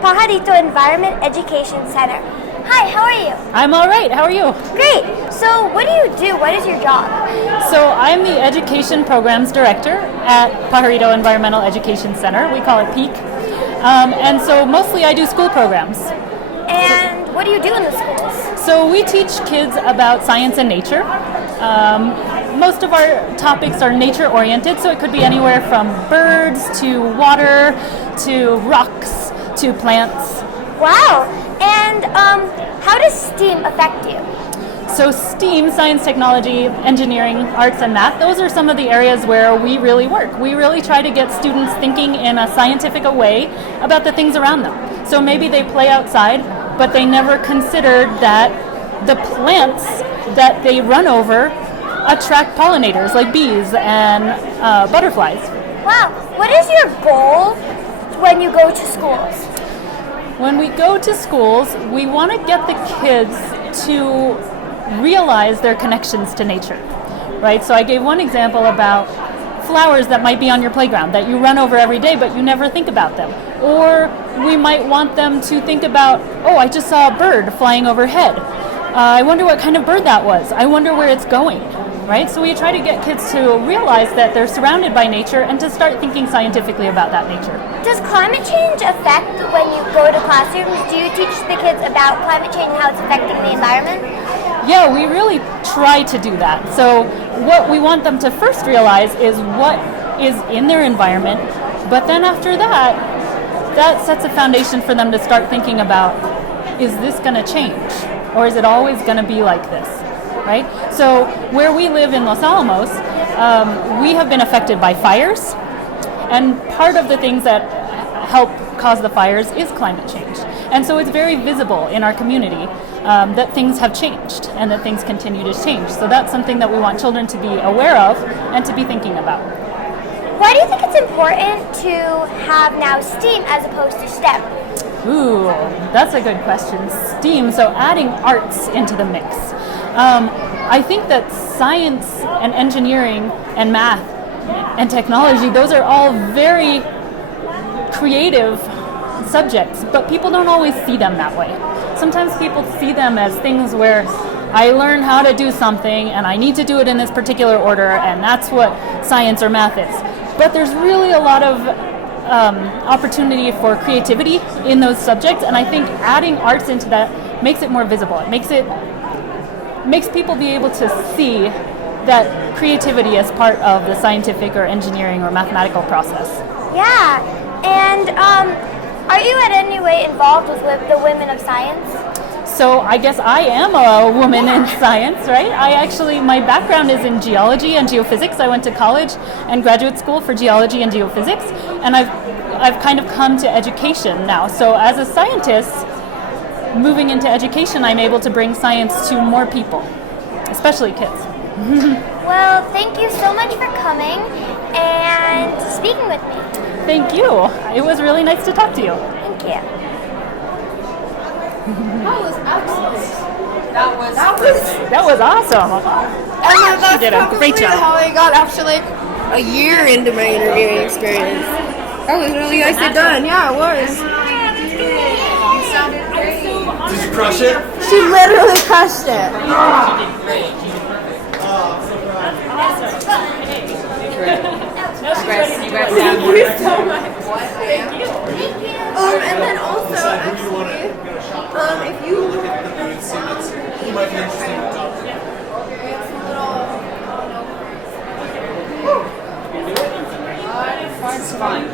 Pajarito Environment Education Center. Hi, how are you? I'm all right. How are you? Great. So what do you do? What is your job? So I'm the Education Programs Director at Pajarito Environmental Education Center. We call it PEAK. And so mostly I do school programs. And what do you do in the schools? So we teach kids about science and nature. Most of our topics are nature-oriented, so it could be anywhere from birds to water to rocks to plants. Wow. And how does STEAM affect you? So STEAM, science, technology, engineering, arts, and math, those are some of the areas where we really work. We really try to get students thinking in a scientific way about the things around them. So maybe they play outside, but they never considered that the plants that they run over attract pollinators like bees and butterflies. Wow. What is your goal when you go to schools? When we go to schools, we want to get the kids to realize their connections to nature, right? So I gave one example about flowers that might be on your playground that you run over every day, but you never think about them. Or we might want them to think about, oh, I just saw a bird flying overhead. I wonder what kind of bird that was. I wonder where it's going, right? So we try to get kids to realize that they're surrounded by nature and to start thinking scientifically about that nature. Does climate change affect when you go to classrooms? Do you teach the kids about climate change and how it's affecting the environment? Yeah, we really try to do that. So what we want them to first realize is what is in their environment, but then after that, that sets a foundation for them to start thinking about, is this going to change? Or is it always going to be like this? Right? So where we live in Los Alamos, we have been affected by fires, and part of the things that help cause the fires is climate change. And so it's very visible in our community that things have changed and that things continue to change. So that's something that we want children to be aware of and to be thinking about. Why do you think it's important to have now STEAM as opposed to STEM? Ooh, that's a good question. STEAM, so adding arts into the mix. I think that science and engineering and math and technology, those are all very creative subjects, but people don't always see them that way. Sometimes people see them as things where I learn how to do something and I need to do it in this particular order, and that's what science or math is. But there's really a lot of opportunity for creativity in those subjects, and I think adding arts into that makes it more visible. It makes people be able to see that creativity as part of the scientific or engineering or mathematical process. Yeah, and are you in any way involved with the Women of Science? So I guess I am a woman in science, right? My background is in geology and geophysics. I went to college and graduate school for geology and geophysics, and I've kind of come to education now. So as a scientist, moving into education, I'm able to bring science to more people, especially kids. Well, thank you so much for coming and speaking with me. Thank you. It was really nice to talk to you. Thank you. That was excellent. That was awesome. That's She did a great job. How I got after like a year into my interviewing experience. That was really nicely done. Yeah, it was. You sounded great. Did you crush it? She literally crushed it. Thank you so much. Thank you. And then also, actually, if you might be interesting to talk to. It's fine.